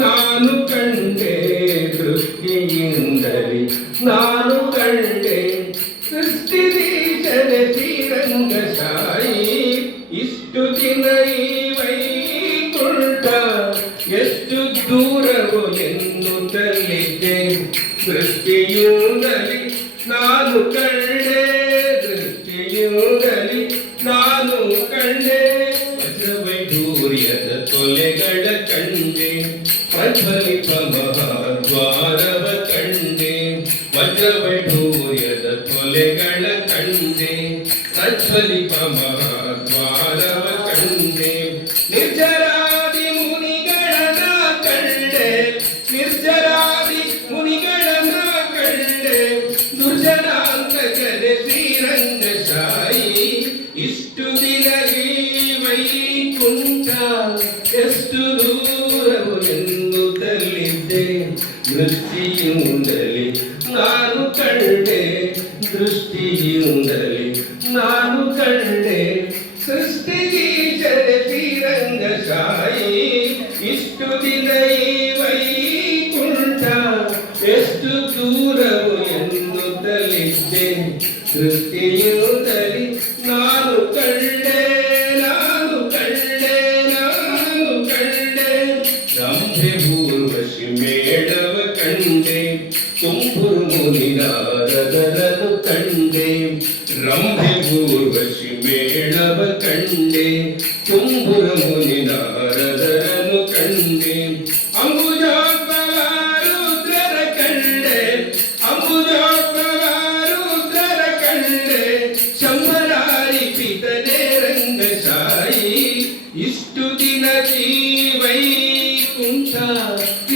ನಾನು ಕಂಡೆ ದೃಷ್ಟಿಯಿಂದಲೇ ನಾನು ಕಂಡೆ ಸೃಷ್ಟಿದೀಶನ ಶ್ರೀರಂಗಶಾಯಿ ಇಷ್ಟು ದಿನ ಈ ವೈಕುಂಠ ಎಷ್ಟು ದೂರವೋ ಎನ್ನುತ್ತಲಿದ್ದೆ ದೃಷ್ಟಿಯಿಂದಲೇ ನಾನು ಕಂಡೆ ದೃಷ್ಟಿಯಿಂದಲೇ ನಾನು ಕಂಡೆ ವಜ್ರವೈಢೂರ್ಯದ ತೊಲೆಗಳ ಕಂಡೆ ಪ್ರಜ್ವಲಿತ ಮಹಾದ್ವಾರವ ಕಂಡೆ ವಜ್ರವೈಢೂರ್ಯದ ತೊಲೆಗಳ ಕಂಡೆ ಪ್ರಜ್ವಲಿತ ಮಹಾದ್ವಾರವ ಕಂಡೆ ನಿರ್ಜರಾದಿ ಮುನಿಗಳನ್ನ ಕಂಡೆ ನಿರ್ಜರಾದಿ ಮುನಿಗಳನ್ನ ಕಂಡೆ ದುರ್ಜನಾಂತಕದ ಶ್ರೀರಂಗಶಾಯಿ ಇಷ್ಟು ದಿನ ವೈಕುಂಠ ಎಷ್ಟು ದೂರವು ಎನ್ನುತ್ತಲಿದ್ದೆ ದೃಷ್ಟಿಯಿಂದಲೇ ನಾನು ಕಂಡೆ ದೃಷ್ಟಿಯಿಂದಲೇ ನಾನು ಕಂಡೆ ಸೃಷ್ಟಿಗೀಚರ ಶ್ರೀರಂಗಶಾಯಿ ಇಷ್ಟು ದಿನ ಈ ವೈಕುಂಠ ಎಷ್ಟು ದೂರವು ಎನ್ನುತ್ತಲಿದ್ದೆ ದೃಷ್ಟಿಯಿಂದಲೇ ನಾನು ಕಂಡೆ ರಂಭೆ ಊರ್ವಶಿ ಮೇಳವ ಕಂಡೆ ತುಂಬುರು ಮುನಿನಾರದರನು ಕಂಡೆ ರಂಭೆ ಊರ್ವಶಿ ಮೇಳವ ಕಂಡೆ ತುಂಬುರು ಮುನಿನಾರದರನು ಕಂಡೆ ಅಂಬುಜೋದ್ಭವ ರುದ್ರರ ಕಂಡೆ ಅಂಬುಜೋದ್ಭವ ರುದ್ರರ ಕಂಡೆ ಶಂಭರಾರಿ ಪಿತನೆ ರಂಗಶಾಯಿ ಇಷ್ಟು ದಿನ ವೈಕುಂಠ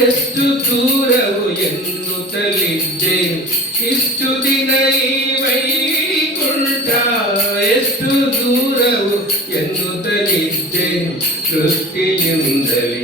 ಎಷ್ಟು ದೂರವು ಎನ್ನುತ್ತಲಿದ್ದೆ ಇಷ್ಟು ದಿನ ಈ ವೈಕುಂಠ ಎಷ್ಟು ದೂರವು ಎನ್ನುತ್ತಲಿದ್ದೆ ದೃಷ್ಟಿಯಿಂದಲೇ